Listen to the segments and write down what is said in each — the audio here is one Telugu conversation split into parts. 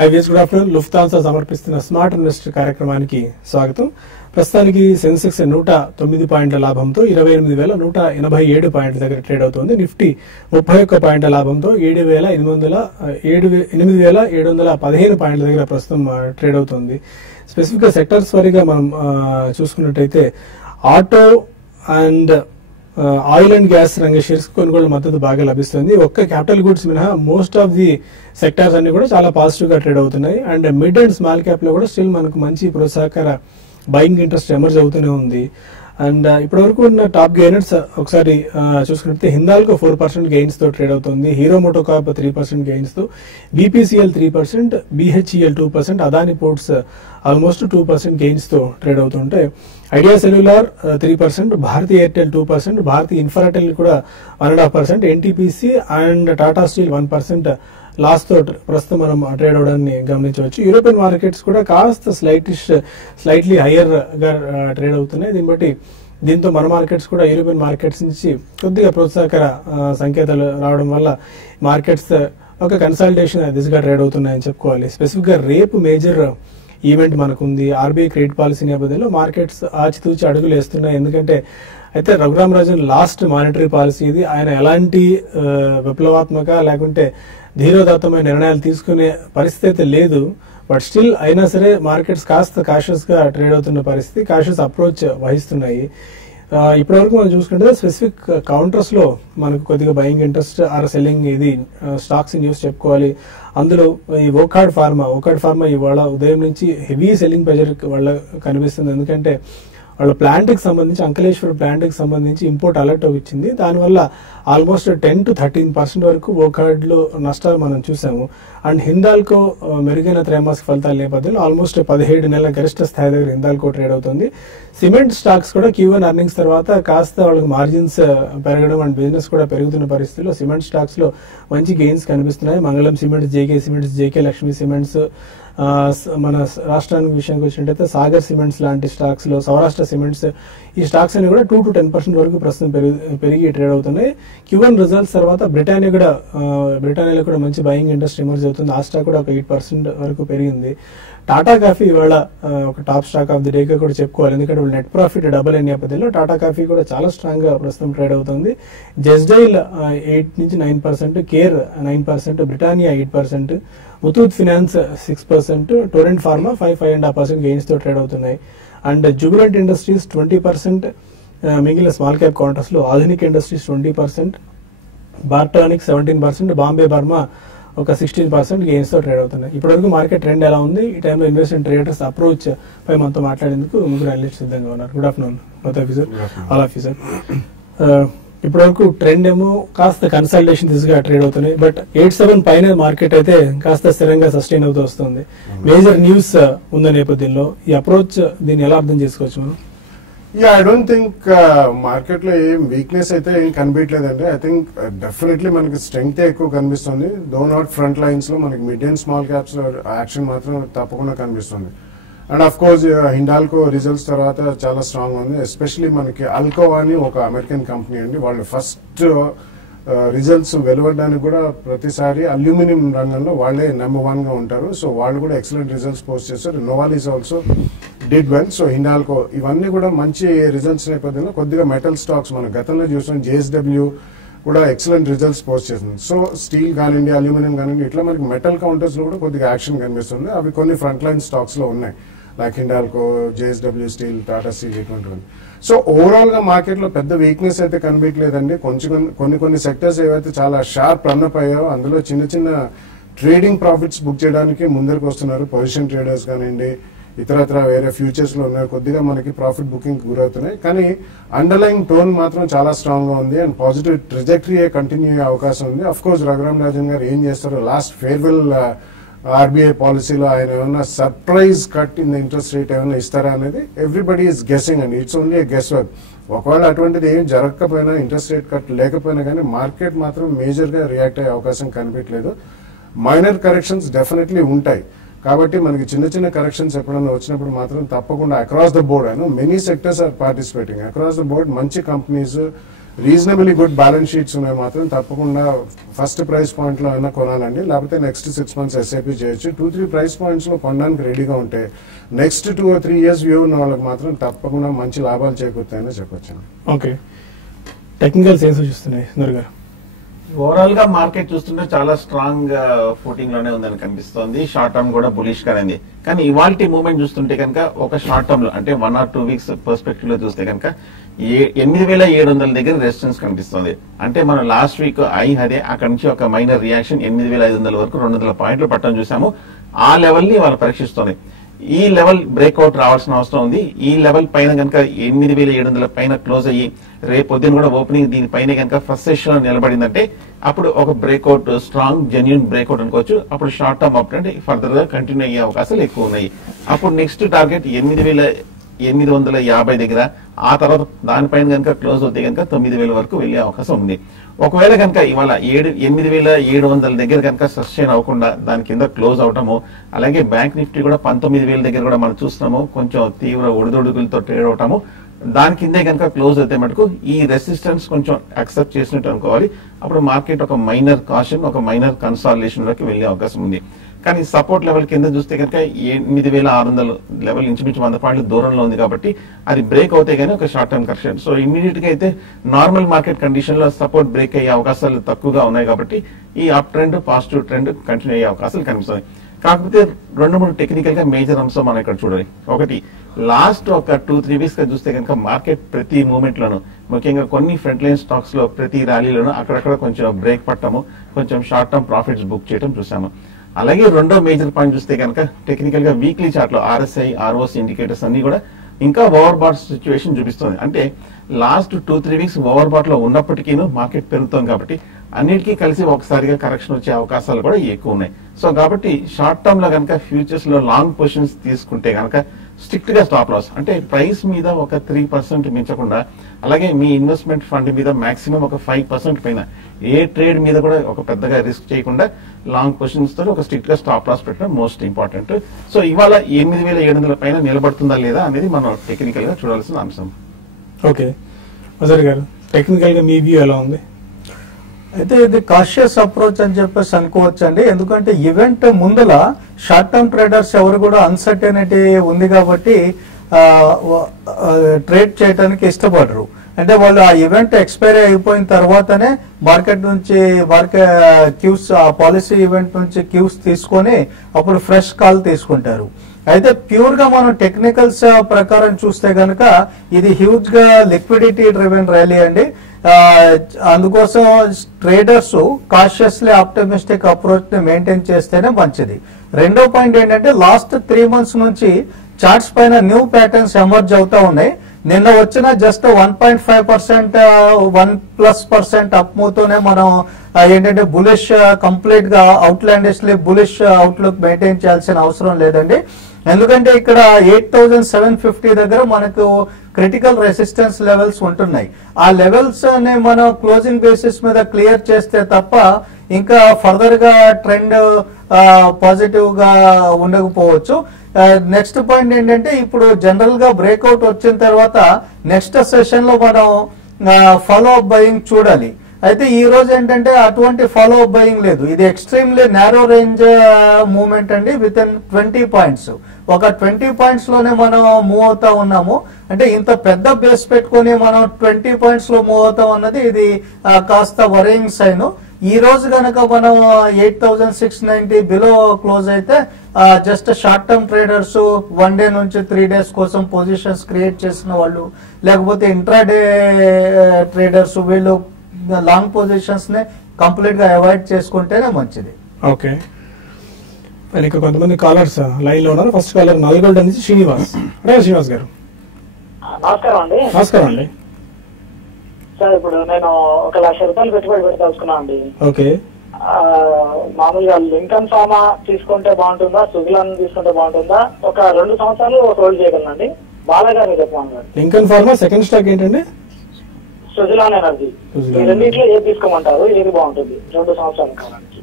Highways good afternoon. లుఫ్తాన్సా సమర్పిస్తున్న స్మార్ట్ ఇన్వెస్టర్ కార్యక్రమానికి స్వాగతం. ప్రస్తుతానికి సెన్సెక్స్ 109 పాయింట్ల లాభంతో 28,187 పాయింట్ల దగ్గర ట్రేడ్ అవుతోంది. నిఫ్టీ 31 పాయింట్ల లాభంతో 8,715 పాయింట్ల దగ్గర ప్రస్తుతం ట్రేడ్ అవుతోంది. స్పెసిఫిక్ గా సెక్టర్స్ వారీగా మనం చూసుకున్నట్టయితే auto and oil and gas రంగ షేర్స్ కొనుగోలు మద్దతు బాగా లభిస్తుంది. ఒక్క క్యాపిటల్ గుడ్స్ మినహా మోస్ట్ ఆఫ్ ది సెక్టార్స్ అన్ని కూడా చాలా పాజిటివ్ గా ట్రేడ్ అవుతున్నాయి. And mid and small cap లో కూడా స్టిల్ మనకు మంచి ప్రోత్సాహకర బయింగ్ ఇంట్రెస్ట్ ఎమర్జ్ అవుతూనే ఉంది. అండ్ ఇప్పటి వరకు ఉన్న టాప్ గెయినర్స్ ఒకసారి చూసుకుంటే హిందాల్కో 4% గెయిన్స్ తో ట్రేడ్ అవుతుంది. హీరో మోటోకార్ప్ 3% గెయిన్స్ తో, BPCL 3%, BHEL 2%, Adani ports almost 2% gains తో ట్రేడ్ అవుతుంటే Idea Cellular 3%, Bharti Airtel 2%, Bharti Infratel కూడా 1.5%, NTPC and Tata steel 1% loss తో ప్రస్తుతం మనం ట్రేడ్ అవడాన్ని గమనించవచ్చు. యూరోపియన్ మార్కెట్స్ కూడా కాస్త స్లైట్లీ హయ్యర్ గా ట్రేడ్ అవుతున్నాయి. దీంతో మన మార్కెట్స్ కూడా యూరోపియన్ మార్కెట్స్ నుంచి కొద్దిగా ప్రోత్సాహకర సంకేతాలు రావడం వల్ల మార్కెట్స్ ఒక కన్సల్టేషన్ దిశగా ట్రేడ్ అవుతున్నాయని చెప్పుకోవాలి. స్పెసిఫిక్ గా రేపు మేజర్ ఈవెంట్ మనకుంది. ఆర్బీఐ క్రెడిట్ పాలసీ నేపథ్యంలో మార్కెట్స్ ఆచితూచి అడుగులు వేస్తున్నాయి. ఎందుకంటే అయితే Raghuram Rajan last monetary policy ఇది. ఆయన ఎలాంటి విప్లవాత్మక లేకుంటే ధీరోదాత్తమైన నిర్ణయాలు తీసుకునే పరిస్థితి లేదు. బట్ స్టిల్ అయినా సరే మార్కెట్స్ కాస్త కాషియస్ గా ట్రేడ్ అవుతున్న పరిస్థితి, కాషియస్ అప్రోచ్ వహిస్తున్నాయి. ఇప్పటివరకు మనం చూసుకుంటే స్పెసిఫిక్ కౌంటర్స్ లో మనకు కొద్దిగా బయింగ్ ఇంట్రెస్ట్ ఆర్ సెల్లింగ్ ఇది స్టాక్స్ న్యూస్ చెప్పుకోవాలి. అందులో ఈ ఓకార్డ్ ఫార్మా ఇవాళ ఉదయం నుంచి హెవీ సెల్లింగ్ ప్రెజర్ వాళ్ళ కనిపిస్తుంది. ఎందుకంటే వాళ్ళ ప్లాంట్ కి సంబంధించి అంకలేశ్వర్ ప్లాంట్ కి సంబంధించి ఇంపోర్ట్ అలర్ట్ వచ్చింది. దానివల్ల ఆల్మోస్ట్ 10 to 13% వరకు ఓకార్డ్ లో నష్టాలు మనం చూసాము. అండ్ హిందాల్కో మెరుగైన త్రైమాసిక ఫలితాల నేపథ్యంలో ఆల్మోస్ట్ 17 నెలల గరిష్ట స్థాయి దగ్గర హిందాల్కో ట్రేడ్ అవుతుంది. సిమెంట్ స్టాక్స్ కూడా Q1 ఎర్నింగ్స్ తర్వాత కాస్త వాళ్ళకి మార్జిన్స్ పెరగడం అండ్ బిజినెస్ కూడా పెరుగుతున్న పరిస్థితుల్లో సిమెంట్ స్టాక్స్ లో మంచి గెయిన్స్ కనిపిస్తున్నాయి. మంగళం cements, JK cements, JK Lakshmi cements, మన రాష్ట్రానికి విషయానికి వచ్చినట్టయితే సాగర్ సిమెంట్స్ లాంటి స్టాక్స్ లో, సౌరాష్ట్ర సిమెంట్స్, ఈ స్టాక్స్ అన్ని కూడా 2 to 10% వరకు ప్రస్తుతం పెరిగి ట్రేడ్ అవుతున్నాయి. Q1 రిజల్ట్స్ తర్వాత బ్రిటానియాలో కూడా మంచి బయింగ్ ఇంట్రెస్ట్ ఎమర్జ్ అవుతుంది. ఆ స్టాక్ కూడా ఒక 8% వరకు పెరిగింది. టాటా కాఫీ ఇవాళ ఒక top stock of the day కూడా చెప్పుకోవాలి. ఎందుకంటే వాళ్ళు నెట్ ప్రాఫిట్ డబుల్ అయిన నేపథ్యంలో టాటా కాఫీ కూడా చాలా స్ట్రాంగ్ గా ప్రస్తుతం ట్రేడ్ అవుతుంది. జెస్డైల్ 8 నుంచి 9%, care 9%, Britannia 8%, Muthoot finance 6%, Torrent pharma 5.5% gains తో ట్రేడ్ అవుతున్నాయి. అండ్ జుబిలెంట్ ఇండస్ట్రీస్ 20%, మిగిలిన స్మాల్ క్యాప్ కౌంటర్స్ లో ఆధునిక్ ఇండస్ట్రీస్ 20%, బార్టానిక్ 17%, బాంబే బర్మా ఒక 16% గెయిన్స్ తో ట్రేడ్ అవుతున్నాయి. ఇప్పటివరకు మార్కెట్ ట్రెండ్ ఎలా ఉంది, ఈ టైంలో ఇన్వెస్ట్మెంట్ ట్రేడర్స్ అప్రోచ్ పై మనతో మాట్లాడేందుకు ముగ్గురు అనలిస్ట్ సిద్ధంగా ఉన్నారు. Good afternoon both of you sir. All of you sir. ఇప్పటివరకు ట్రెండ్ ఏమో కాస్త కన్సల్టేషన్ దిశగా ట్రేడ్ అవుతున్నాయి. బట్ 87 పైన మార్కెట్ అయితే కాస్త స్థిరంగా సస్టైన్ అవుతూ వస్తుంది. మేజర్ న్యూస్ ఉన్న నేపథ్యంలో ఈ అప్రోచ్ దీన్ని ఎలా అర్థం చేసుకోవచ్చు మనం? ఐ డోంట్ థింక్ మార్కెట్ లో ఏం వీక్నెస్ అయితే ఏం కనిపించలేదండి. ఐ థింక్ డెఫినెట్లీ మనకి స్ట్రెంగ్త్ ఎక్కువ కనిపిస్తుంది. దో నాట్ ఫ్రంట్ లైన్స్ లో మనకి మిడ్ అండ్ స్మాల్ క్యాప్స్ లో యాక్షన్ మాత్రం తప్పకుండా కనిపిస్తుంది. And of course Hindalco results తర్వాత చాలా స్ట్రాంగ్ ఉంది. ఎస్పెషలీ మనకి అల్కోవా అని ఒక అమెరికన్ కంపెనీ అండి. వాళ్ళు ఫస్ట్ రిజల్ట్స్ వెలువడడానికి కూడా ప్రతిసారి అల్యూమినియం రంగంలో వాళ్ళే నెంబర్ 1 గా ఉంటారు. సో వాళ్ళు కూడా ఎక్సలెంట్ రిజల్ట్స్ పోస్ట్ చేస్తారు. Novelis also did well. So Hindalco ఇవన్నీ కూడా మంచి రిజల్ట్స్ నేపథ్యంలో కొద్దిగా మెటల్ స్టాక్స్ మనం గతంలో చూసాం. JSW కూడా ఎక్సలెంట్ రిజల్ట్స్ పోస్ట్ చేస్తుంది. సో స్టీల్ కానివ్వండి, అల్యూమినియం కానివ్వండి, ఇట్లా మనకి మెటల్ కౌంటర్స్ లో కూడా కొద్దిగా యాక్షన్ కనిపిస్తుంది. అవి కొన్ని ఫ్రంట్ లైన్ స్టాక్స్ లో ఉన్నాయి, like Hindalco, JSW steel, Tata steel ఇటువంటివి. సో ఓవరాల్ గా మార్కెట్ లో పెద్ద వీక్నెస్ అయితే కనిపించలేదండి. కొన్ని సెక్టర్స్ ఏవైతే చాలా షార్ప్ రన్అప్ అయ్యాయో అందులో చిన్న ట్రేడింగ్ ప్రాఫిట్స్ బుక్ చేయడానికి ముందరకు వస్తున్నారు. పొజిషన్ ట్రేడర్స్ కానివ్వండి, ఇతరత్ర వేరే ఫ్యూచర్స్ లో ఉన్నాయి, కొద్దిగా మనకి ప్రాఫిట్ బుకింగ్ గురవుతున్నాయి. కానీ అండర్లైన్ టోన్ మాత్రం చాలా స్ట్రాంగ్ గా ఉంది అండ్ పాజిటివ్ ట్రిజెక్టరీ కంటిన్యూ అయ్యే అవకాశం ఉంది. అఫ్ కోర్స్ రఘురామ్ రాజన్ గారు ఏం చేస్తారో, లాస్ట్ ఫేర్వెల్ ఆర్బీఐ పాలసీలో ఆయన ఏమన్నా surprise cut in the interest rate ఏమైనా ఇస్తారా అనేది ఎవ్రీబడి ఈస్ గెస్సింగ్ అండి. It's only guess work. ఒకవేళ అటువంటిది ఏం జరగకపోయినా, ఇంట్రెస్ట్ రేట్ కట్ లేకపోయినా కానీ మార్కెట్ మాత్రం మేజర్ గా రియాక్ట్ అయ్యే అవకాశం కనిపించలేదు. మైనర్ కరెక్షన్స్ డెఫినెట్లీ ఉంటాయి. కాబట్టి మనకి చిన్న కరెక్షన్స్ ఎప్పుడైనా వచ్చినప్పుడు మాత్రం తప్పకుండా across the board many sectors are participating. Across the board మంచి companies reasonably good balance sheets ఉన్నాయి మాత్రం తప్పకుండా ఫస్ట్ ప్రైస్ పాయింట్ లో అయినా కొనాలండి. లేకపోతే నెక్స్ట్ 6 months ఎస్ఐపి చేయొచ్చు. 2-3 ప్రైస్ పాయింట్స్ లో కొనడానికి రెడీగా ఉంటే నెక్స్ట్ 2 or 3 years వ్యూ ఉన్న వాళ్ళకి మాత్రం తప్పకుండా మంచి లాభాలు చేకూరుతాయని చెప్పొచ్చు. ఓకే, టెక్నికల్స్ ఏం సూచిస్తున్నాయి సుందర్ గారు? ఓవరాల్ గా మార్కెట్ చూస్తుంటే చాలా స్ట్రాంగ్ ఫుటింగ్ లోనే ఉందని కనిపిస్తోంది. షార్ట్ టర్మ్ కూడా బులిష్ గానే ఉంది. కానీ ఇవాల్టి మూవ్మెంట్ చూస్తుంటే కనుక ఒక షార్ట్ టర్మ్ లో అంటే 1 or 2 weeks పర్స్పెక్టివ్ లో చూస్తే కనుక 8,700 దగ్గర రెసిస్టెన్స్ కనిపిస్తుంది. అంటే మనం లాస్ట్ వీక్ అదే అక్కడ నుంచి ఒక మైనర్ రియాక్షన్ 8,500 వరకు 200 పాయింట్లు పట్టడం చూసాము. ఆ లెవెల్ ని వాళ్ళు పరీక్షిస్తుంది. ఈ లెవెల్ బ్రేక్అవుట్ రావాల్సిన అవసరం ఉంది. ఈ లెవెల్ పైన కనుక 8,700 పైన క్లోజ్ అయ్యి రేపు పొద్దున కూడా ఓపెనింగ్ దీనిపైన కనుక ఫస్ట్ సెషన్ లో నిలబడిందంటే అప్పుడు ఒక బ్రేక్అవుట్ స్ట్రాంగ్ జెన్యూన్ బ్రేక్అవుట్ అనుకోవచ్చు. అప్పుడు short term up trend further గా కంటిన్యూ అయ్యే అవకాశాలు ఎక్కువ ఉన్నాయి. అప్పుడు నెక్స్ట్ టార్గెట్ 8,850 దగ్గర, ఆ తర్వాత దానిపైన కనుక క్లోజ్ అవుతే కనుక 9,000 వరకు వెళ్లే అవకాశం ఉంది. ఒకవేళ కనుక ఇవాళ 8,700 దగ్గర కనుక సస్టైన్ అవ్వకుండా దాని కింద క్లోజ్ అవటము, అలాగే బ్యాంక్ నిఫ్టీ కూడా 19,000 దగ్గర కూడా మనం చూస్తున్నాము కొంచెం తీవ్ర ఒడిదొడుగులతో ట్రేడ్ అవటము. దాని కిందే కనుక క్లోజ్ అయితే మటుకు ఈ రెసిస్టెన్స్ కొంచెం యాక్సెప్ట్ చేసినట్టు అనుకోవాలి. అప్పుడు మార్కెట్ ఒక మైనర్ కాషన్, ఒక మైనర్ కన్సాలిడేషన్ లోకి వెళ్లే అవకాశం ఉంది. కానీ సపోర్ట్ లెవెల్ కింద చూస్తే కనుక 8,600 లెవెల్ ఇంచుమించు 100 పాయింట్ల దూరంలో ఉంది. కాబట్టి అది బ్రేక్ అవుతే గానీ ఒక short term correction. So immediate గా అయితే నార్మల్ మార్కెట్ కండిషన్ లో సపోర్ట్ బ్రేక్ అయ్యే అవకాశాలు తక్కువగా ఉన్నాయి. కాబట్టి ఈ up trend positive trend continue అయ్యే అవకాశాలు కనిపిస్తాయి. కాకపోతే 2-3 టెక్నికల్ గా మేజర్ అంశం మనం ఇక్కడ చూడాలి. ఒకటి, లాస్ట్ ఒక 2-3 weeks గా చూస్తే కనుక మార్కెట్ ప్రతి మూవ్మెంట్ లోను, ముఖ్యంగా కొన్ని ఫ్రంట్ లైన్ స్టాక్స్ లో ప్రతి ర్యాలీలోనూ అక్కడక్కడ కొంచెం బ్రేక్ పట్టము, కొంచెం షార్ట్ టర్మ్ ప్రాఫిట్స్ బుక్ చేయడం చూసాము. అలాగే రెండో మేజర్ పాయింట్ చూస్తే కనుక టెక్నికల్ గా వీక్లీ చార్ట్ లో RSI, ROC ఇండికేటర్స్ అన్ని కూడా ఇంకా ఓవర్ బాట్ సిచ్యువేషన్ చూపిస్తుంది. అంటే లాస్ట్ 2-3 weeks ఓవర్ బాట్ లో ఉన్నప్పటికీ మార్కెట్ పెరుగుతుంది. కాబట్టి అన్నిటికీ కలిసి ఒకసారిగా కరెక్షన్ వచ్చే అవకాశాలు కూడా ఎక్కువ ఉన్నాయి. సో కాబట్టి షార్ట్ టర్మ్ లో కనుక ఫ్యూచర్స్ లో లాంగ్ పొజిషన్స్ తీసుకుంటే కనుక స్ట్రిక్ట్ గా స్టాప్ లాస్ అంటే ప్రైస్ మీద ఒక 3% మించకుండా, అలాగే మీ ఇన్వెస్ట్మెంట్ ఫండ్ మీద మాక్సిమం ఒక 5% పైన ఏ ట్రేడ్ మీద కూడా ఒక పెద్దగా రిస్క్ చేయకుండా లాంగ్ పొజిషన్స్ తో ఒక స్ట్రిక్ట్ గా స్టాప్ లాస్ పెట్టడం మోస్ట్ ఇంపార్టెంట్. సో ఇవాళ 8,700 పైన నిలబడుతుందా లేదా అనేది మనం టెక్నికల్ గా చూడాల్సిన అంశం. ఓకే అజర్ గారు, టెక్నికల్ గా మీ వ్యూ ఎలా ఉంది? అయితే ఇది కాషియస్ అప్రోచ్ అని చెప్పేసి అనుకోవచ్చు అండి. ఎందుకంటే ఈవెంట్ ముందల షార్ట్ టర్మ్ ట్రేడర్స్ ఎవరు కూడా అన్సర్టెనిటీ ఉంది కాబట్టి ట్రేడ్ చేయడానికి ఇష్టపడరు. అంటే వాళ్ళు ఆ ఈవెంట్ ఎక్స్పైరీ అయిపోయిన తర్వాతనే మార్కెట్ నుంచి క్యూస్ పాలసీ ఈవెంట్ నుంచి క్యూస్ తీసుకొని అప్పుడు ఫ్రెష్ కాల్ తీసుకుంటారు. అయితే ప్యూర్ గా మనం టెక్నికల్స్ ప్రకారం చూస్తే గనక ఇది హ్యూజ్ గా లిక్విడిటీ డ్రివెన్ ర్యాలీ అండి. అందుకోసం ట్రేడర్స్ కాషియస్లీ ఆప్టమిస్టిక్ అప్రోచ్ ని మెయింటైన్ చేస్తేనే మంచిది. రెండో పాయింట్ ఏంటంటే లాస్ట్ 3 months నుంచి చార్ట్స్ పైన న్యూ ప్యాటర్న్స్ ఎమర్జ్ అవుతా ఉన్నాయి. నిన్న వచ్చిన జస్ట్ 1.5% 1+% అప్ మూవ్తోనే మనం ఏంటంటే బులిష్ కంప్లీట్ గా అవుట్లాండిష్లీ బులిష్ అవుట్లుక్ మెయింటైన్ చేయాల్సిన అవసరం లేదండి. ఎందుకంటే ఇక్కడ 8,750 దగ్గర మనకు క్రిటికల్ రెసిస్టెన్స్ లెవెల్స్ ఉంటున్నాయి. ఆ లెవెల్స్ ని మనం క్లోజింగ్ బేసిస్ మీద క్లియర్ చేస్తే తప్ప ఇంకా ఫర్దర్ గా ట్రెండ్ పాజిటివ్ గా ఉండకపోవచ్చు. నెక్స్ట్ పాయింట్ ఏంటంటే ఇప్పుడు జనరల్ గా బ్రేక్అవుట్ వచ్చిన తర్వాత నెక్స్ట్ సెషన్ లో మనం ఫాలో అప్ బయింగ్ చూడాలి. అయితే ఈ రోజు ఏంటంటే అటువంటి ఫాలో అప్ బయింగ్ లేదు. ఇది ఎక్స్ట్రీమ్లీ నారో రేంజ్ మూవ్మెంట్ అండి. విత్ ఇన్ 20 points, ఒక 20 points లోనే మనం మూవ్ అవుతా ఉన్నాము. అంటే ఇంత పెద్ద బేస్ పెట్టుకుని మనం 20 points లో మూవ్ అవుతాం అన్నది ఇది కాస్త వరింగ్ సైన్. ఈ రోజు గనక మనం 8,690 బిలో క్లోజ్ అయితే just short term traders 1 day నుంచి 3 days కోసం పొజిషన్స్ క్రియేట్ చేసిన వాళ్ళు, లేకపోతే ఇంట్రాడే ట్రేడర్స్ వీళ్ళు లాంగ్ పొజిషన్స్ ని కంప్లీట్ గా అవాయిడ్ చేసుకుంటేనే మంచిది. ఓకే, మరి ఇంకా కొంతమంది కాలర్స్ లైన్ లో ఉన్నారు. ఫస్ట్ కాలర్ నల్గొండ నుంచి శ్రీనివాస్. అదే శ్రీనివాస్ గారు, నమస్కారం అండి. నమస్కారం అండి సార్, ఇప్పుడు నేను 1 లక్ష రూపాయలు పెట్టుబడి పెట్టదలుచుకున్నాను అండి. ఓకే, మామూలుగా లింకన్ ఫార్మా తీసుకుంటే బాగుంటుందా, సుజలాన్ తీసుకుంటే బాగుంటుందా? ఒక 2 సంవత్సరాలు హోల్డ్ చేయగలనండి. బాలగారు చెప్పాను. లింకన్ ఫార్మా సెకండ్ స్టాక్ ఏంటండి? సుజలాన్ ఎనర్జీ. ఈ రెండింటిలో ఏది తీసుకోమంటారు? ఏది బాగుంటుంది 2 సంవత్సరాల కాలానికి?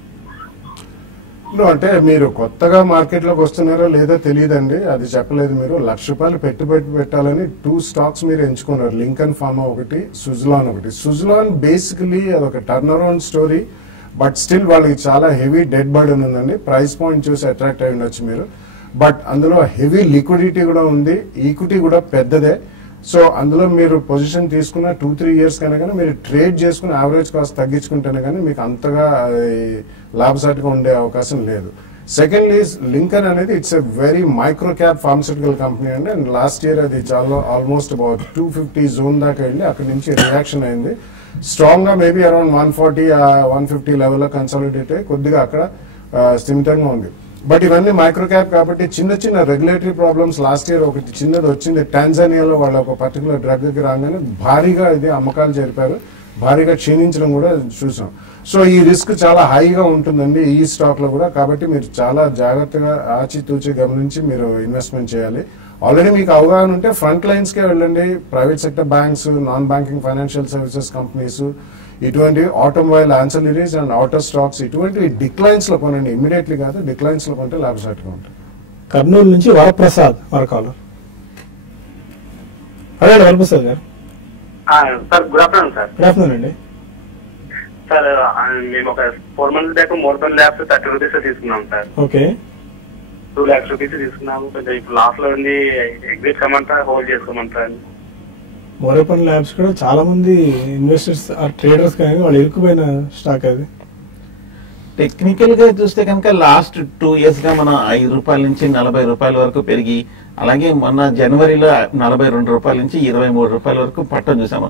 అంటే మీరు కొత్తగా మార్కెట్ లోకి వస్తున్నారో లేదో తెలియదండి, అది చెప్పలేదు. మీరు ₹1,00,000 పెట్టుబడి పెట్టాలని 2 స్టాక్స్ మీరు ఎంచుకున్నారు, లింకన్ ఫార్మా ఒకటి, సుజలాన్ ఒకటి. సుజలాన్ బేసికలీ అదొక turn around story, but still వాళ్ళకి చాలా హెవీ డెడ్ బర్డెన్ ఉందండి. ప్రైస్ పాయింట్ చూసి అట్రాక్ట్ అయి ఉండొచ్చు మీరు, బట్ అందులో హెవీ లిక్విడిటీ కూడా ఉంది, ఈక్విటీ కూడా పెద్దదే. సో అందులో మీరు పొజిషన్ తీసుకున్న 2-3 ఇయర్స్ కన్నా కానీ మీరు ట్రేడ్ చేసుకుని యావరేజ్ కాస్ట్ తగ్గించుకుంటేనే కానీ మీకు అంతగా లాభసాటిగా ఉండే అవకాశం లేదు. సెకండ్లీ, లింకన్ అనేది it's a very micro cap pharmaceutical company అండి. అండ్ లాస్ట్ ఇయర్ అది చాలా ఆల్మోస్ట్ అబౌట్ 250 జోన్ దాకా వెళ్ళి అక్కడి నుంచి రియాక్షన్ అయింది. స్ట్రాంగ్ గా మేబీ అరౌండ్ 140-150 లెవెల్లో కన్సాలిడేట్ అయ్యి కొద్దిగా అక్కడ స్థిమితంగా ఉంది. బట్ ఇవన్నీ మైక్రో క్యాప్ కాబట్టి చిన్న చిన్న రెగ్యులేటరీ ప్రాబ్లమ్స్ లాస్ట్ ఇయర్ ఒకటి చిన్నది వచ్చింది. టాంజానియాలో వాళ్ళ ఒక పర్టికులర్ డ్రగ్ రాగానే భారీగా ఇది అమ్మకాలు జరిపారు, భారీగా క్షీణించడం కూడా చూసాం. సో ఈ రిస్క్ చాలా హైగా ఉంటుందండి ఈ స్టాక్ లో కూడా. కాబట్టి మీరు చాలా జాగ్రత్తగా ఆచితూచి గమనించి మీరు ఇన్వెస్ట్మెంట్ చేయాలి. ఆల్రెడీ మీకు అవగాహన ఉంటే ఫ్రంట్ లైన్స్ కే వెళ్ళండి. Private sector banks, non banking financial services companies, ఇటువంటి automobile ancillaries and auto stocks ఇటువంటి డిక్లైన్స్ లో కొనండి. ఇమీడియట్లీ కాదు, డిక్లైన్స్ లో కొంటే లాభసాటిగా ఉంటుంది. కర్నూలు నుంచి వరప్రసాద్ మరకాలు. అదే వరప్రసాద్ గారు. Sir good afternoon sir. Good afternoon అండి. సార్ మేము ఒక 4 months బ్యాక్ మోర్తన్ ల్యాబ్స్ ₹30 తీసుకున్నాం సార్. ఓకే. ₹2,00,000 తీసుకున్నాము. కొంచెం ఇప్పుడు లాస్ లో ఉంది, ఎగ్జిట్ కమంటారా హోల్డ్ చేసుకోమంటారా? మోరపన్ ల్యాబ్స్ కూడా చాలా మంది ఇన్వెస్టర్స్ ట్రేడర్స్ కానీ వాళ్ళు ఇరుక్కుపోయిన స్టాక్ అది. టెక్నికల్ గా చూస్తే కనుక లాస్ట్ 2 years గా మనం ₹5 నుంచి ₹40 వరకు పెరిగి, అలాగే మొన్న జనవరిలో ₹42 నుంచి ₹23 వరకు పట్టం చూసాము.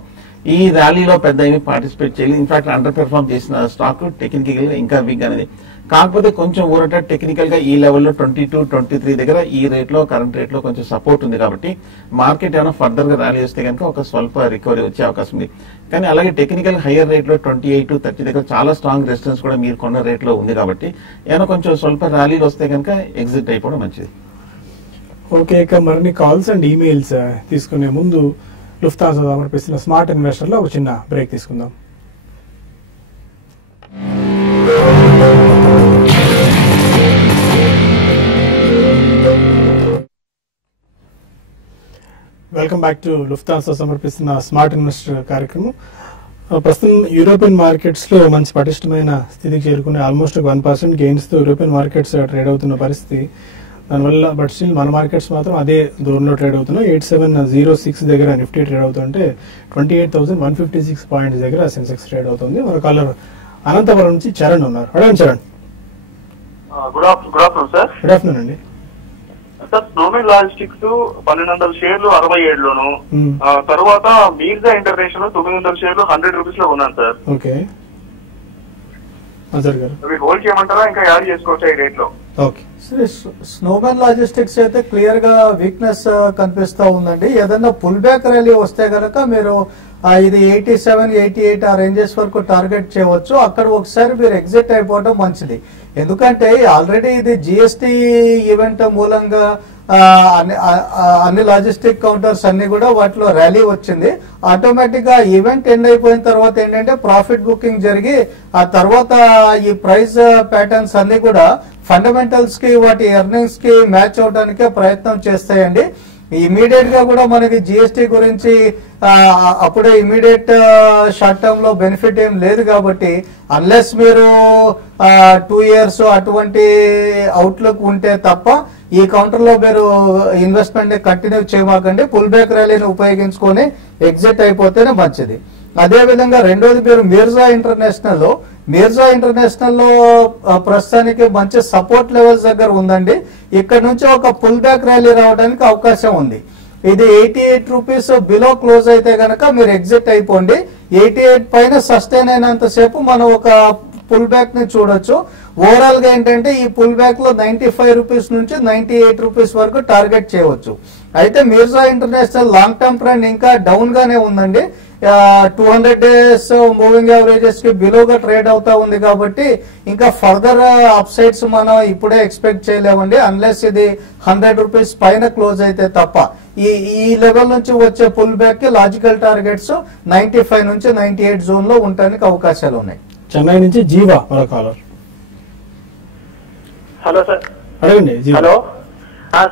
ఈ ర్యాలీలో పెద్ద ఏమి పార్టిసిపేట్ చేయలేదు. ఇన్ఫాక్ట్ అండర్ పెర్ఫార్మ్ చేసిన స్టాక్ టెక్నికల్ గా ఇంకా వీక్ అనేది. కాకపోతే కొంచెం ఊరట టెక్నికల్ గా ఈ లెవెల్లో 22-23 దగ్గర ఈ రేట్ లో కరెంట్ రేట్ లో కొంచెం సపోర్ట్ ఉంది. కాబట్టి మార్కెట్ ఏమైనా ఫర్దర్ గా ర్యాలీ వస్తే కనుక ఒక స్వల్ప రికవరీ వచ్చే అవకాశం ఉంది. కానీ అలాగే టెక్నికల్ హైయర్ రేట్ లో 28-30 దగ్గర చాలా స్ట్రాంగ్ రెసిస్టెన్స్ కూడా మీరు కొన్న రేట్ లో ఉంది. కాబట్టి ఏమైనా కొంచెం స్వల్ప ర్యాలీలు వస్తే కనుక ఎగ్జిట్ అయిపోవడం మంచిది. ఓకే, ఇక మరిన్ని కాల్స్ అండ్ ఈమెయిల్స్ తీసుకునే ముందు లుఫ్తాన్సా సమర్పిస్తున్న స్మార్ట్ ఇన్వెస్టర్ లో ఒక చిన్న బ్రేక్ తీసుకుందాం. వెల్కమ్ బ్యాక్ టు లుఫ్తాన్సా సమర్పిస్తున్న స్మార్ట్ ఇన్వెస్టర్ కార్యక్రమం. ప్రస్తుతం యూరోపియన్ మార్కెట్స్ లో మంచి పటిష్టమైన స్థితికి చేరుకునే ఆల్మోస్ట్ 1% గెయిన్స్ తో యూరోపియన్ మార్కెట్స్ ట్రేడ్ అవుతున్న పరిస్థితి. దానివల్ల బట్ స్టిల్ మన మార్కెట్స్ మాత్రం అదే దూరంలో ట్రేడ్ అవుతున్నాయి. 8706 దగ్గర నిఫ్టీ ట్రేడ్ అవుతుంటే 28,156 పాయింట్స్ దగ్గర సెన్సెక్స్ ట్రేడ్ అవుతుంది. మన కాలర్ అనంతపురం నుంచి చరణ్ ఉన్నారు. అడగండి Charan. Good afternoon sir. Good afternoon అండి. సార్ స్నోమెన్ లాజిస్టిక్స్ 1200 షేర్లు 67లోను, తర్వాత మీర్జా ఇంటర్నేషనల్ 900 షేర్లు ₹100 లో ఉన్నాను సార్. ఓకే, అజర్ గారు అవి హోల్డ్ చేయమంటారా, ఇంకా యాడ్ చేసుకోవచ్చా ఈ రేట్ లో? ఓకే. స్నోమెన్ లాజిస్టిక్స్ అయితే క్లియర్ గా వీక్నెస్ కనిపిస్తా ఉందండి. ఏదైనా పుల్ బ్యాక్ ర్యాలీ వస్తే గనక మీరు ఇది 87-88 ఆ రేంజెస్ వరకు టార్గెట్ చేయవచ్చు. అక్కడ ఒకసారి మీరు ఎగ్జిట్ అయిపోవడం మంచిది. ఎందుకంటే ఆల్రెడీ ఇది జిఎస్టీ ఈవెంట్ మూలంగా అన్ని లాజిస్టిక్ కౌంటర్స్ అన్ని కూడా వాటిలో ర్యాలీ వచ్చింది. ఆటోమేటిక్ గా ఈవెంట్ ఎండ్ అయిపోయిన తర్వాత ఏంటంటే ప్రాఫిట్ బుకింగ్ జరిగి ఆ తర్వాత ఈ ప్రైస్ ప్యాటర్న్స్ అన్ని కూడా ఫండమెంటల్స్ కి వాటి ఎర్నింగ్స్ కి మ్యాచ్ అవడానికే ప్రయత్నం చేస్తాయండి. ఇమీడియట్ గా కూడా మనకి జిఎస్టీ గురించి అప్పుడే ఇమీడియట్ షార్ట్ టర్మ్ లో బెనిఫిట్ ఏం లేదు. కాబట్టి అన్లెస్ మీరు 2 years అటువంటి అవుట్లుక్ ఉంటే తప్ప ఈ కౌంటర్ లో మీరు ఇన్వెస్ట్మెంట్ ని కంటిన్యూ చేయమాకండి. పుల్ బ్యాక్ ర్యాలీని ఉపయోగించుకొని ఎగ్జిట్ అయిపోతేనే మంచిది. అదే విధంగా రెండోది మీరు మీర్జా ఇంటర్నేషనల్ లో ప్రస్తుతానికి మంచి సపోర్ట్ లెవెల్స్ దగ్గర ఉందండి. ఇక్కడ నుంచి ఒక పుల్ బ్యాక్ ర్యాలీ రావడానికి అవకాశం ఉంది. ఇది 88 రూపీస్ బిలో క్లోజ్ అయితే గనక మీరు ఎగ్జిట్ అయిపోండి. 88 పైన సస్టైన్ అయినంత సేపు మనం ఒక పుల్ బ్యాక్ ని చూడొచ్చు. ఓవరాల్ గా ఏంటంటే ఈ పుల్ బ్యాక్ లో 95 రూపీస్ నుంచి 98 రూపీస్ వరకు టార్గెట్ చేయవచ్చు. అయితే Mirza international long term trend ఇంకా డౌన్ గానే ఉందండి. 200 days మూవింగ్ యావరేజెస్ కి బిలోగా ట్రేడ్ అవుతా ఉంది. కాబట్టి ఇంకా ఫర్దర్ అప్ సైడ్స్ మనం ఇప్పుడే ఎక్స్పెక్ట్ చేయలేమండి, అన్లెస్ ఇది 100 రూపీస్ పైన క్లోజ్ అయితే తప్ప. ఈ లెవెల్ నుంచి వచ్చే పుల్ బ్యాక్ కి లాజికల్ టార్గెట్స్ 95 నుంచి 98 జోన్ లో ఉండడానికి అవకాశాలు ఉన్నాయి. చెన్నై నుంచి జీవా కాలర్. Hello sir. అడగండి జీ. హలో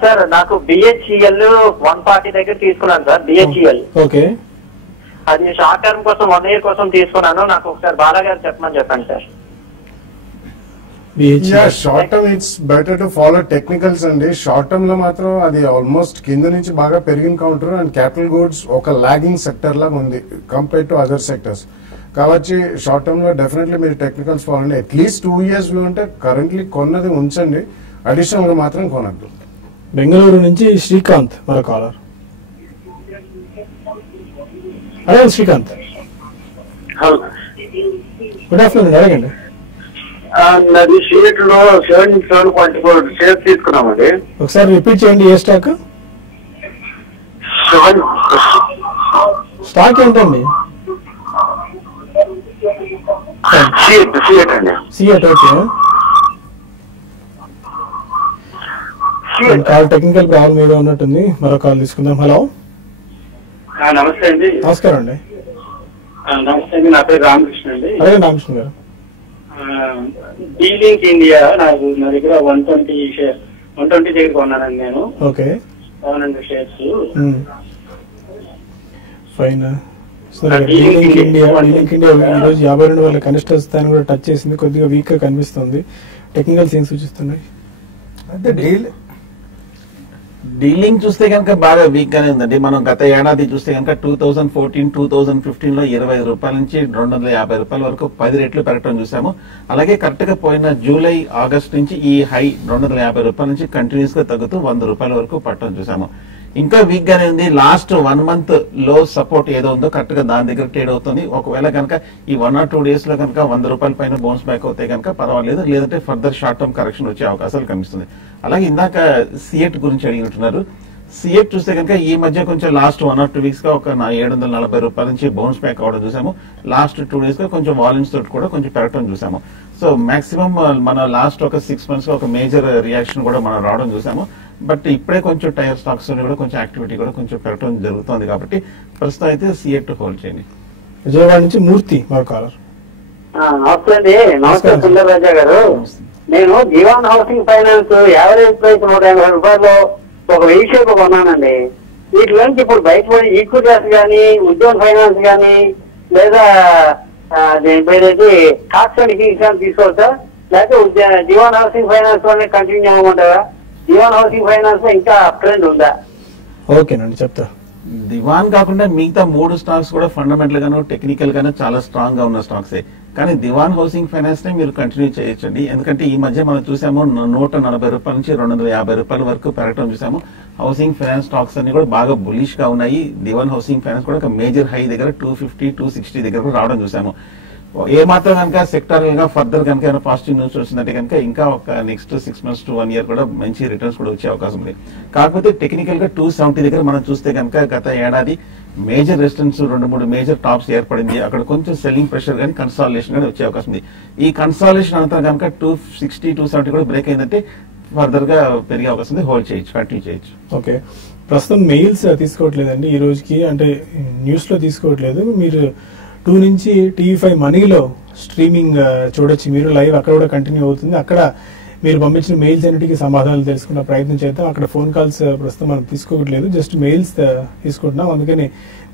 సార్, నాకు బిహెచ్ఈఎల్ 140 దగ్గర తీసుకున్నాను సార్. బిహెచ్ఈఎల్ ఓకే, అది షార్ట్ టర్మ్ కోసం 1 year కోసం తీసుకున్నాను. నాకు ఒకసారి బాలాగారు చెప్పమని చెప్పండి sir. Short term it's better to follow technicals అండి. షార్ట్ టర్మ్ లో మాత్రం అది ఆల్మోస్ట్ కింద నుంచి బాగా పెరిగిన కౌంటర్ అండ్ క్యాపిటల్ గూడ్స్ ఒక లాగింగ్ సెక్టర్ లాగా ఉంది కంపేర్ టు అదర్ సెక్టర్స్. కాబట్టి షార్ట్ టర్మ్ లో డెఫినెట్లీ మీరు టెక్నికల్స్ ఫాలో అండి. అట్లీస్ట్ 2 years లో ఉంటే కరెంట్లీ కొన్నది ఉంచండి, అడిషనల్ గా మాత్రం కొనద్దు. బెంగళూరు నుంచి శ్రీకాంత్ మరో కాలర్. అడగండి శ్రీకాంత్. గుడ్ ఆఫ్టర్నూన్, అడగండి. అది షేర్ లో 77.4 షేర్ తీసుకున్నామండి. ఒకసారి రిపీట్ చేయండి, ఏ స్టాక్? స్టాక్ ఏంటండి? సిఎట్ అండి. సిఎట్. ఓకే, కాల్ టెక్నికల్ ప్రాబ్లం ఏదో ఉన్నట్టుంది, మరో కాల్ తీసుకుందాం. హలో, నమస్తే అండి. నమస్కారం అండి. నమస్తే అండి, నా పేరు రామకృష్ణ అండి. అడగండి రామకృష్ణ గారు. డీలింక్ ఇండియా నా దగ్గర 120 దగ్గర కొన్నానండి నేను. Okay, 700 shares. Fine. Delink India ఈరోజు 52 కనిష్ట స్థాయిని కూడా టచ్ చేసింది, కొద్దిగా వీక్ గా కనిపిస్తుంది. టెక్నికల్స్ ఏం సూచిస్తున్నాయి? అంటే డీలింగ్ చూస్తే కనుక బాగా వీక్ గానే ఉందండి. మనం గత ఏడాది చూస్తే కనుక 2014, 2015 లో 25 రూపాయల నుంచి 250 రూపాయల వరకు 10 రెట్లు పెరగడం చూసాము. అలాగే కరెక్ట్ గా పోయిన జూలై, ఆగస్ట్ నుంచి ఈ హై 250 రూపాయల నుంచి కంటిన్యూస్ గా తగ్గుతూ 100 రూపాయల వరకు పట్టడం చూసాము. ఇంకా వీక్ గానే ఉంది. లాస్ట్ 1 month లో సపోర్ట్ ఏదో ఉందో కరెక్ట్ గా దాని దగ్గర ట్రేడ్ అవుతుంది. ఒకవేళ కనుక ఈ 1 or 2 days లో కనుక 100 రూపాయల పైన బౌన్స్ బ్యాక్ అవుతే కనుక పర్వాలేదు, లేదంటే ఫర్దర్ షార్ట్ టర్మ్ కరెక్షన్ వచ్చే అవకాశాలు కనిపిస్తుంది. అలాగే ఇందాక సిఎట్ గురించి అడిగినట్టున్నారు. సిఎట్ చూస్తే కనుక ఈ మధ్య కొంచెం లాస్ట్ 1 or 2 weeks గా ఒక 740 రూపాయల నుంచి బౌన్స్ బ్యాక్ అవడం చూసాము. లాస్ట్ 2 days గా కొంచెం వాల్యూమ్స్ తోటి కూడా కొంచెం పెరగడం చూసాము. సో మాక్సిమం మన లాస్ట్ ఒక 6 months గా ఒక మేజర్ రియాక్షన్ కూడా మనం రావడం చూసాము. బట్ ఇప్పుడే కొంచెం టైర్ స్టాక్స్ కూడా కొంచెం యాక్టివిటీ కూడా కొంచెం పెరగడం జరుగుతుంది. కాబట్టి ప్రస్తుతం అయితే సిఎట్ హోల్డ్ చేయండి. విజయవాడ నుంచి మూర్తి మరో కాలర్. నమస్తే అండి. నమస్తే సుందర్ రాజా గారు. నేను Jeevan housing finance average price 180 రూపాయలు ఒక 1000 షేర్ కొన్నానండి. వీటిలోంచి ఇప్పుడు బయటపడి ఈక్విటాస్ గానీ, ఉద్యోగ ఫైనాన్స్ గానీ, లేదా దీని పేరైతే కాక్స్ అండ్ కింగ్స్ అని తీసుకోవచ్చా, లేకపోతే జీవన్ హౌసింగ్ ఫైనాన్స్ లోనే కంటిన్యూ అవ్వమంటారా? జీవన్ హౌసింగ్ ఫైనాన్స్ లో ఇంకా ట్రెండ్ ఉందా? ఓకేనండి, చెప్తా. దివాన్ కాకుండా మిగతా 3 స్టాక్స్ కూడా ఫండమెంటల్ గాను టెక్నికల్ గాను చాలా స్ట్రాంగ్ గా ఉన్న స్టాక్సే. కానీ దివాన్ హౌసింగ్ ఫైనాన్స్ నే మీరు కంటిన్యూ చేయొచ్చండి. ఎందుకంటే ఈ మధ్య మనం చూసాము 140 రూపాయల నుంచి 250 రూపాయల వరకు పెరగడం చూసాము. హౌసింగ్ ఫైనాన్స్ స్టాక్స్ అన్ని కూడా బాగా బులిష్ గా ఉన్నాయి. దివాన్ హౌసింగ్ ఫైనాన్స్ కూడా ఒక మేజర్ హై దగ్గర 250, 260 దగ్గర కూడా రావడం చూసాము. ఏ మాత్రం కనుక సెక్టారల్ గా ఫర్దర్ కనుక పాజిటివ్ న్యూస్ వచ్చిందంటే కనుక ఇంకా ఒక నెక్స్ట్ 6 months to 1 year కూడా మంచి రిటర్న్స్ కూడా వచ్చే అవకాశం ఉంది. కాకపోతే టెక్నికల్ గా 270 దగ్గర మనం చూస్తే కనుక గత ఏడాది మేజర్ రెసిస్టెన్స్ 2-3 మేజర్ టాప్స్ ఏర్పడింది. అక్కడ కొంచెం సెల్లింగ్ ప్రెషర్ కానీ కన్సాలిడేషన్ కానీ వచ్చే అవకాశం ఉంది. ఈ కన్సాలిడేషన్ అంతా కనుక 260, 270 కూడా బ్రేక్ అయిందంటే ఫర్దర్ గా పెరిగే అవకాశం ఉంది. హోల్డ్ చేయొచ్చు, కంటిన్యూ చేయొచ్చు. ఓకే, ప్రస్తుతం మెయిల్స్ తీసుకోవట్లేదండి ఈ రోజుకి, అంటే న్యూస్ లో తీసుకోవట్లేదు. మీరు 2 నుంచి టీవీ5 మనీలో స్ట్రీమింగ్ చూడొచ్చు. మీరు లైవ్ అక్కడ కూడా కంటిన్యూ అవుతుంది. అక్కడ మీరు పంపించిన మెయిల్స్ అన్నిటికీ సమాధానాలు తెలుసుకున్న ప్రయత్నం చేద్దాం. అక్కడ ఫోన్ కాల్స్ ప్రస్తుతం మనం తీసుకోవట్లేదు, జస్ట్ మెయిల్స్ తీసుకుంటున్నాం. అందుకని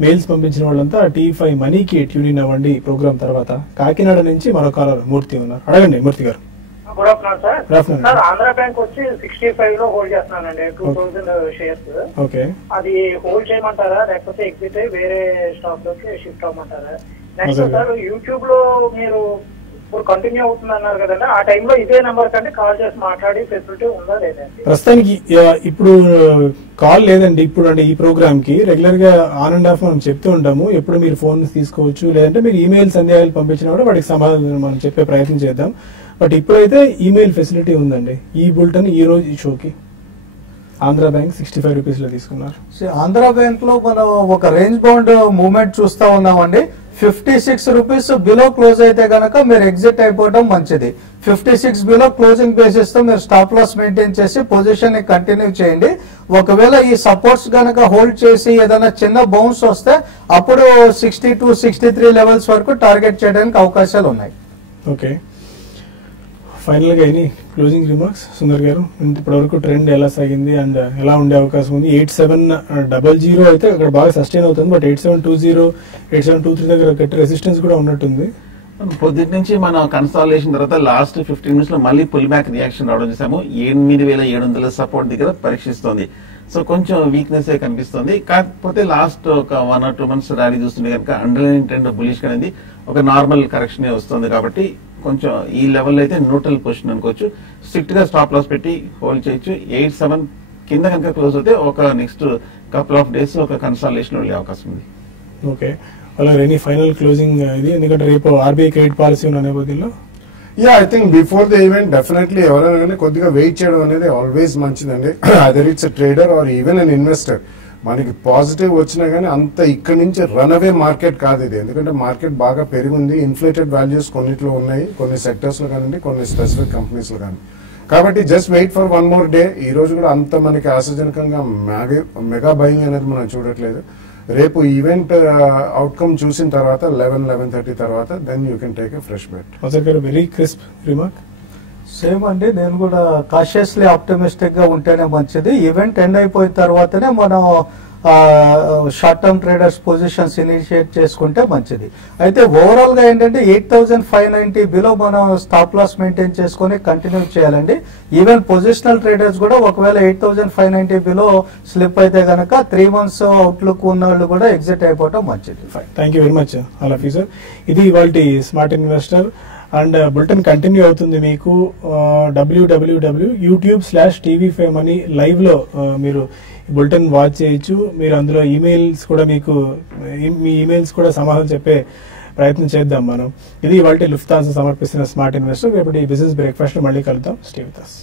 మెయిల్స్ పంపించిన వాళ్ళంతా టీవీ5 మనీకి ట్యూన్ ఇన్ అవ్వండి. ప్రోగ్రామ్ తర్వాత కాకినాడ నుంచి మరో కాలర్ మూర్తి ఉన్నారు. అడగండి మూర్తి గారు. Good afternoon sir. Good afternoon. Sir, Andhra bank వచ్చి 65 లో హోల్డ్ చేస్తున్నానండి, 2000 షేర్స్. ఓకే, అది హోల్డ్ చేయమంటారా, లేకపోతే ఎగ్జిట్ అయ్యి వేరే స్టాక్ లోకి షిఫ్ట్ అవ్వమంటారా? నెక్స్ట్ సార్, యూట్యూబ్ లో మీరు ఇప్పుడు కంటిన్యూ అవుతుంది అన్నారు కదండి, ఆ టైంలో ఇదే నెంబర్ కంటే కాల్ చేసి మాట్లాడి ఫెసిలిటీ ఉందా లేదండి? ప్రస్తుతానికి ఇప్పుడు కాల్ లేదండి. ఇప్పుడు అంటే ఈ ప్రోగ్రామ్ కి రెగ్యులర్ గా ఆన్ అండ్ ఆఫ్ మనం చెప్తూ ఉంటాము. ఎప్పుడు మీరు ఫోన్ తీసుకోవచ్చు, లేదంటే మీరు ఈమెయిల్ సందేహాలు పంపించినా కూడా వాటికి సమాధానం మనం చెప్పే ప్రయత్నం చేద్దాం. బట్ ఇప్పుడైతే ఈమెయిల్ ఫెసిలిటీ ఉందండి. ఈ బులెటిన్ ఈ రోజు ఈ షోకి ఆంధ్ర బ్యాంక్ 65 రూపీస్ లో తీసుకున్నారు. ఆంధ్ర బ్యాంక్ లో మనం ఒక రేంజ్ బౌండ్ మూవ్మెంట్ చూస్తా ఉన్నామండి. 56 రూపీస్ బిలో క్లోజ్ అయితే గనక మీరు ఎగ్జిట్ అయిపోవడం మంచిది. 56 బిలో క్లోజింగ్ బేసిస్ తో మీరు స్టాప్ లాస్ మెయింటైన్ చేసి పొజిషన్ ని కంటిన్యూ చేయండి. ఒకవేళ ఈ సపోర్ట్స్ గనక హోల్డ్ చేసి ఏదైనా చిన్న బౌన్స్ వస్తే అప్పుడు 62, 63 లెవెల్స్ వరకు టార్గెట్ చేయడానికి అవకాశాలు ఉన్నాయి. ఓకే, ఫైనల్ గా ఎనీ క్లోజింగ్ రిమార్క్స్ సుందర్ గారు? ఇప్పటి వరకు ట్రెండ్ ఎలా సాగింది అండ్ ఎలా ఉండే అవకాశం ఉంది? 8700 అయితే అక్కడ బాగా సస్టైన్ అవుతుంది, బట్ 8720 8723 దగ్గర గట్టి రెసిస్టెన్స్ కూడా ఉన్నట్టుంది. పొద్దుటి నుంచి మనం కన్సాలిడేషన్ తర్వాత లాస్ట్ 15 మినిట్స్ లో మళ్ళీ పుల్ బ్యాక్ రియాక్షన్ రావడం చేసాము. 8700 సపోర్ట్ దగ్గర పరీక్షిస్తుంది. సో కొంచెం వీక్నెస్ కనిపిస్తుంది. కాకపోతే లాస్ట్ ఒక 1 or 2 months ర్యాలీ చూస్తుంటే కనుక అండర్లైన్ ట్రెండ్ బులిష్ అనేది ఒక నార్మల్ కరెక్షన్ వస్తుంది. కాబట్టి కొంచెం ఈ లెవెల్ అయితే న్యూట్రల్ పొజిషన్ అనుకోవచ్చు. స్ట్రిక్ట్ గా స్టాప్ లాస్ పెట్టి హోల్డ్ చేయొచ్చు. 87 కింద కనుక క్లోజ్ అవుతే ఒక నెక్స్ట్ కపుల్ ఆఫ్ డేస్ ఒక కన్సాలిడేషన్ వెళ్ళే అవకాశం ఉంది. ఓకే, అలాగే ఎనీ ఫైనల్ క్లోజింగ్ ఇది? ఎందుకంటే రేపు ఆర్బీఐ క్రెడిట్ పాలసీ ఉన్న నేపథ్యంలో I think before the event definitely ఎవరైనా కానీ కొద్దిగా వెయిట్ చేయడం అనేది ఆల్వేస్ మంచిదండి. Other it's a trader are even an investor. మనకి పాజిటివ్ వచ్చినా కానీ అంత ఇక్కడి నుంచి రన్ అవే మార్కెట్ కాదు ఇది. ఎందుకంటే మార్కెట్ బాగా పెరిగింది, ఇన్ఫ్లేటెడ్ వాల్యూస్ కొన్నిట్లో ఉన్నాయి, కొన్ని సెక్టర్స్ లో కానివ్వండి, కొన్ని స్పెసిఫిక్ కంపెనీస్ లో కానీ. కాబట్టి just wait for 1 more day. ఈ రోజు కూడా అంత మనకి ఆశాజనకంగా మెగా బయింగ్ అనేది మనం చూడట్లేదు. రేపు ఈవెంట్ అవుట్కమ్ చూసిన తర్వాత 11-11:30 తర్వాత then you can take a fresh bet. Very crisp remark. Same అండి, నేను కూడా కాషియస్లీ ఆప్టిమిస్టిక్ గా ఉంటేనే మంచిది. ఈవెంట్ ఎండ్ అయిపోయిన తర్వాతనే మనం short term traders positions initiate చేసుకుంటే మంచిది. అయితే ఓవరాల్ గా ఏంటంటే 8590 బిలో మనం స్టాప్ లాస్ మెయింటైన్ చేసుకుని కంటిన్యూ చేయాలండి. ఈవెన్ పొజిషనల్ ట్రేడర్స్ కూడా ఒకవేళ 8590 బిలో స్లిప్ అయితే గనక 3 months అవుట్లుక్ ఉన్న వాళ్ళు కూడా ఎగ్జిట్ అయిపోవటం మంచిది. Thank you very much all of you sir. ఇది ఇవాల్టి smart investor and bulletin continue అవుతుంది. మీకు www.youtube/TV5 అని లైవ్ లో మీరు బులెటిన్ వాచ్ చేయొచ్చు. మీరు అందులో ఈమెయిల్స్ కూడా మీకు మీ ఈమెయిల్స్ కూడా సమాధానం చెప్పే ప్రయత్నం చేద్దాం మనం. ఇది ఇవాల్టి లుఫ్తాన్సా సమర్పిస్తున్న స్మార్ట్ ఇన్వెస్టర్. రేపటి బిజినెస్ బ్రేక్ఫాస్ట్ మళ్ళీ కలుద్దాం. Stay with us.